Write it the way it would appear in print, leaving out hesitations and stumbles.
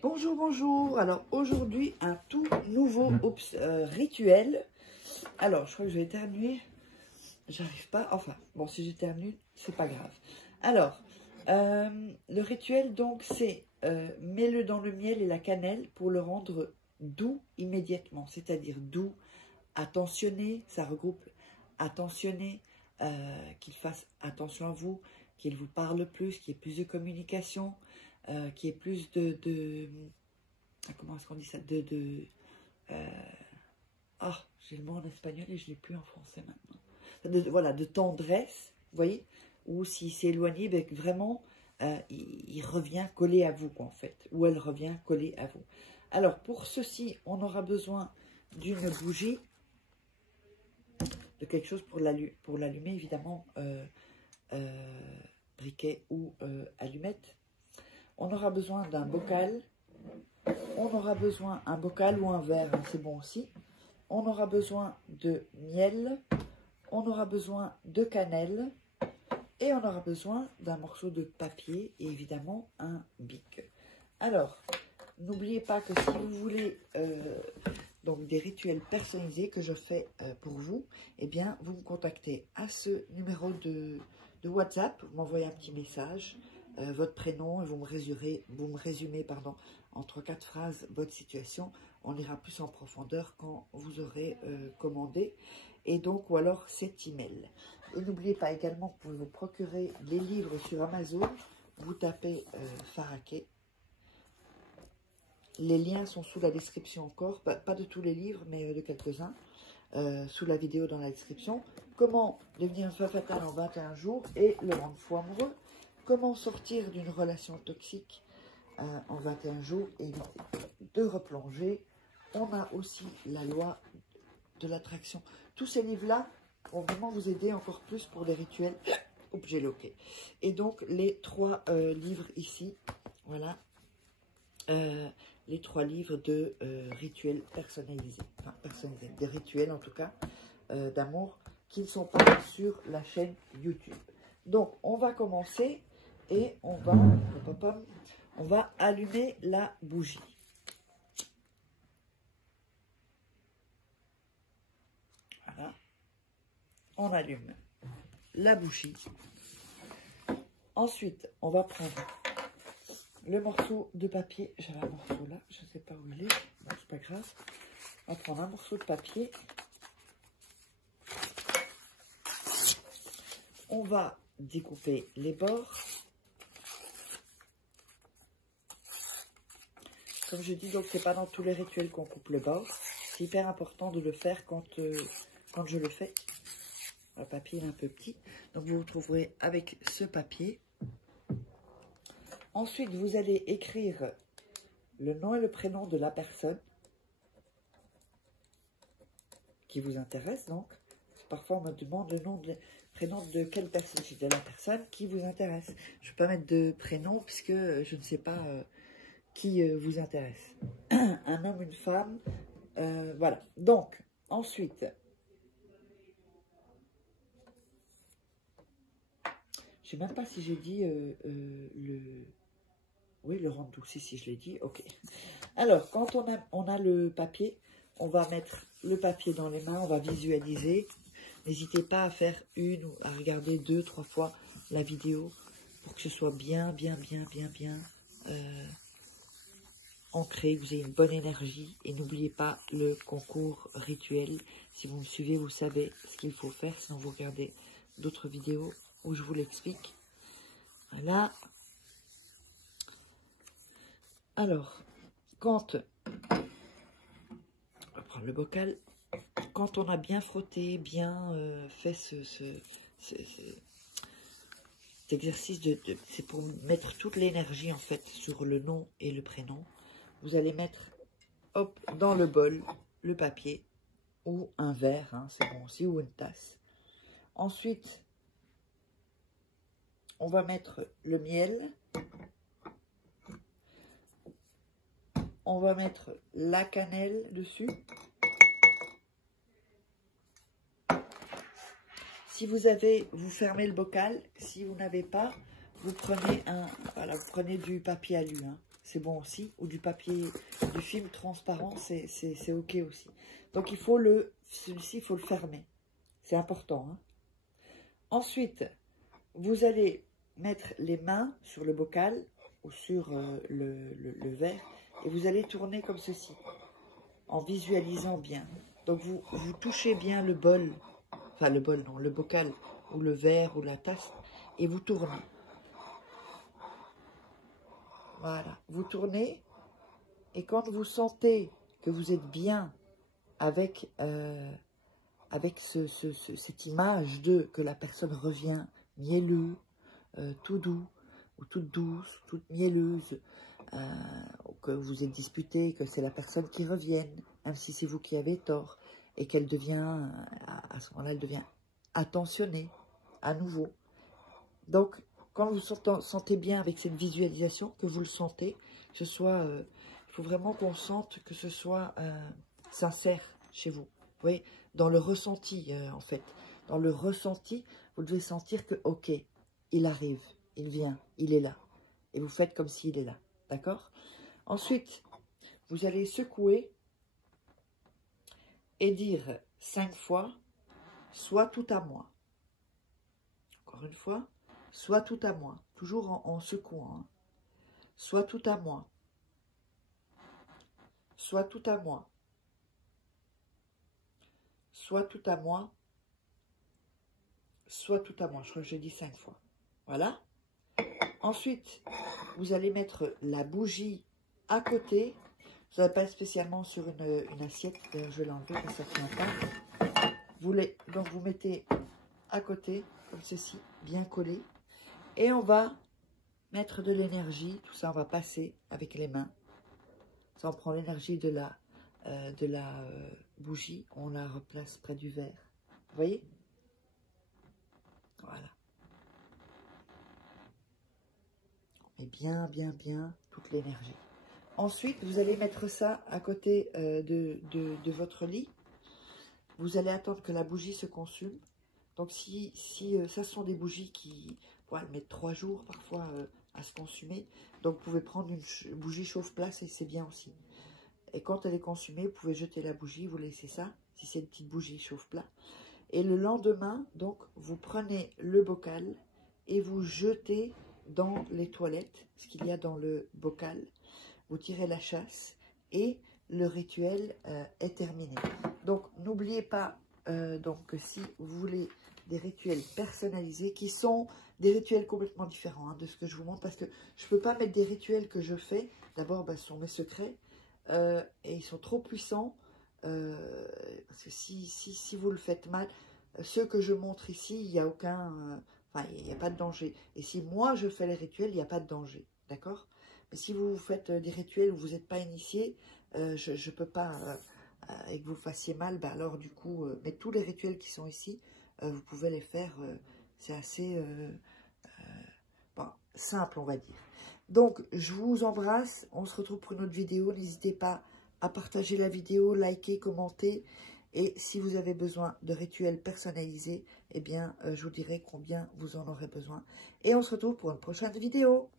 Bonjour, bonjour. Alors aujourd'hui, un tout nouveau rituel. Alors, je crois que je vais éternuer. J'arrive pas. Enfin, bon, si j'éternue, c'est pas grave. Alors, le rituel, donc, c'est mets-le dans le miel et la cannelle pour le rendre doux immédiatement. C'est-à-dire doux, attentionné. Ça regroupe attentionné, qu'il fasse attention à vous, qu'il vous parle plus, qu'il y ait plus de communication. Qui est plus comment est-ce qu'on dit ça, j'ai le mot en espagnol et je ne l'ai plus en français maintenant, voilà, de tendresse, vous voyez, ou s'il s'est éloigné, ben, vraiment, il revient collé à vous, quoi, en fait, ou elle revient collée à vous. Alors, pour ceci, on aura besoin d'une bougie, de quelque chose pour l'allumer, évidemment, briquet ou allumette. On aura besoin d'un bocal, on aura besoin d'un bocal ou un verre, hein, c'est bon aussi. On aura besoin de miel, on aura besoin de cannelle et on aura besoin d'un morceau de papier et évidemment un bic. Alors, n'oubliez pas que si vous voulez donc des rituels personnalisés que je fais pour vous, eh bien, vous me contactez à ce numéro de WhatsApp, vous m'envoyez un petit message, votre prénom et vous me résumez en 3-4 phrases votre situation. On ira plus en profondeur quand vous aurez commandé, et donc, ou alors cet email. Et n'oubliez pas également, vous pouvez vous procurer les livres sur Amazon, vous tapez Faraké. Les liens sont sous la description encore, pas de tous les livres, mais de quelques-uns, sous la vidéo dans la description. Comment devenir une femme fatale en 21 jours et le rendre fou amoureux. Comment sortir d'une relation toxique en 21 jours et éviter de replonger. On a aussi la loi de l'attraction. Tous ces livres-là vont vraiment vous aider encore plus pour des rituels. Oups, j'ai loqué. Et donc, les 3 livres ici, voilà. Les 3 livres de rituels personnalisés. Enfin, personnalisés. Des rituels, en tout cas, d'amour qui ne sont pas sur la chaîne YouTube. Donc, on va commencer. Et on va allumer la bougie. Voilà. On allume la bougie. Ensuite, on va prendre le morceau de papier. J'avais un morceau là, je ne sais pas où il est. Bon, c'est pas grave. On va prendre un morceau de papier. On va découper les bords. Comme je dis, donc c'est pas dans tous les rituels qu'on coupe le bord. C'est hyper important de le faire quand je le fais. Le papier est un peu petit, donc vous vous trouverez avec ce papier. Ensuite, vous allez écrire le nom et le prénom de la personne qui vous intéresse. Donc, parfois on me demande le nom, le prénom de quelle personne, de la personne qui vous intéresse. Je ne peux pas mettre de prénom puisque je ne sais pas qui vous intéresse. Un homme, une femme, voilà. Donc, ensuite, je ne sais même pas si j'ai dit oui, le rendre doux, si je l'ai dit, ok. Alors, quand on a le papier, on va mettre le papier dans les mains, on va visualiser. N'hésitez pas à faire une ou à regarder 2-3 fois la vidéo pour que ce soit bien ancré, que vous ayez une bonne énergie. Et n'oubliez pas le concours rituel. Si vous me suivez, vous savez ce qu'il faut faire. Sinon, vous regardez d'autres vidéos où je vous l'explique. Voilà. Alors, quand... On va prendre le bocal. Quand on a bien frotté, bien fait cet exercice, c'est pour mettre toute l'énergie, en fait, sur le nom et le prénom. Vous allez mettre, hop, dans le bol, le papier ou un verre, hein, c'est bon aussi, ou une tasse. Ensuite, on va mettre le miel. On va mettre la cannelle dessus. Si vous avez, vous fermez le bocal. Si vous n'avez pas, vous prenez voilà, vous prenez du papier alu, hein. c'est bon aussi. Ou du papier, du film transparent, c'est ok aussi. Donc il faut celui-ci, il faut le fermer. C'est important. Hein. Ensuite, vous allez mettre les mains sur le bocal ou sur le verre et vous allez tourner comme ceci, en visualisant bien. Donc vous touchez bien le bol, enfin le bol non, le bocal ou le verre ou la tasse et vous tournez. Voilà, vous tournez et quand vous sentez que vous êtes bien avec, cette image que la personne revient mielleux, tout doux, ou toute douce, toute mielleuse, que vous êtes disputé, que c'est la personne qui revienne, même si c'est vous qui avez tort, et qu'elle devient, à ce moment-là, elle devient attentionnée, à nouveau. Donc, quand vous sentez bien avec cette visualisation, que vous le sentez, que ce soit, il faut vraiment qu'on sente que ce soit sincère chez vous. Vous voyez, dans le ressenti, en fait. Dans le ressenti, vous devez sentir que, ok, il arrive, il vient, il est là. Et vous faites comme s'il est là, d'accord? Ensuite, vous allez secouer et dire 5 fois, soit tout à moi. Encore une fois, soit tout à moi, toujours en secouant. Hein. Soit tout à moi. Soit tout à moi. Soit tout à moi. Soit tout à moi. Je crois que j'ai dit 5 fois. Voilà. Ensuite, vous allez mettre la bougie à côté. Ça ne va pas être spécialement sur une assiette. D'ailleurs, je vais l'enlever parce que ça ne tient pas. Donc, vous mettez à côté, comme ceci, bien collé. Et on va mettre de l'énergie. Tout ça, on va passer avec les mains. Ça, on prend l'énergie de la bougie. On la replace près du verre. Vous voyez? Voilà. On met bien, bien, bien toute l'énergie. Ensuite, vous allez mettre ça à côté de votre lit. Vous allez attendre que la bougie se consume. Donc, si ça sont des bougies qui pourraient mettre 3 jours parfois à se consumer. Donc, vous pouvez prendre une bougie chauffe-place et c'est bien aussi. Et quand elle est consumée, vous pouvez jeter la bougie, vous laissez ça, si c'est une petite bougie chauffe-plat. Et le lendemain, donc, vous prenez le bocal et vous jetez dans les toilettes ce qu'il y a dans le bocal. Vous tirez la chasse et le rituel est terminé. Donc, n'oubliez pas que si vous voulez des rituels personnalisés, qui sont des rituels complètement différents hein, de ce que je vous montre, parce que je ne peux pas mettre des rituels que je fais. D'abord, ce sont mes secrets et ils sont trop puissants. Parce que si vous le faites mal, ceux que je montre ici, il n'y a aucun... il n'y a pas de danger. Et si moi, je fais les rituels, il n'y a pas de danger. D'accord? Mais si vous faites des rituels où vous n'êtes pas initié, je ne peux pas, et que vous fassiez mal, alors du coup, mais tous les rituels qui sont ici, vous pouvez les faire, c'est assez simple, on va dire. Donc, je vous embrasse, on se retrouve pour une autre vidéo, n'hésitez pas à partager la vidéo, liker, commenter, et si vous avez besoin de rituels personnalisés, eh bien, je vous dirai combien vous en aurez besoin. Et on se retrouve pour une prochaine vidéo.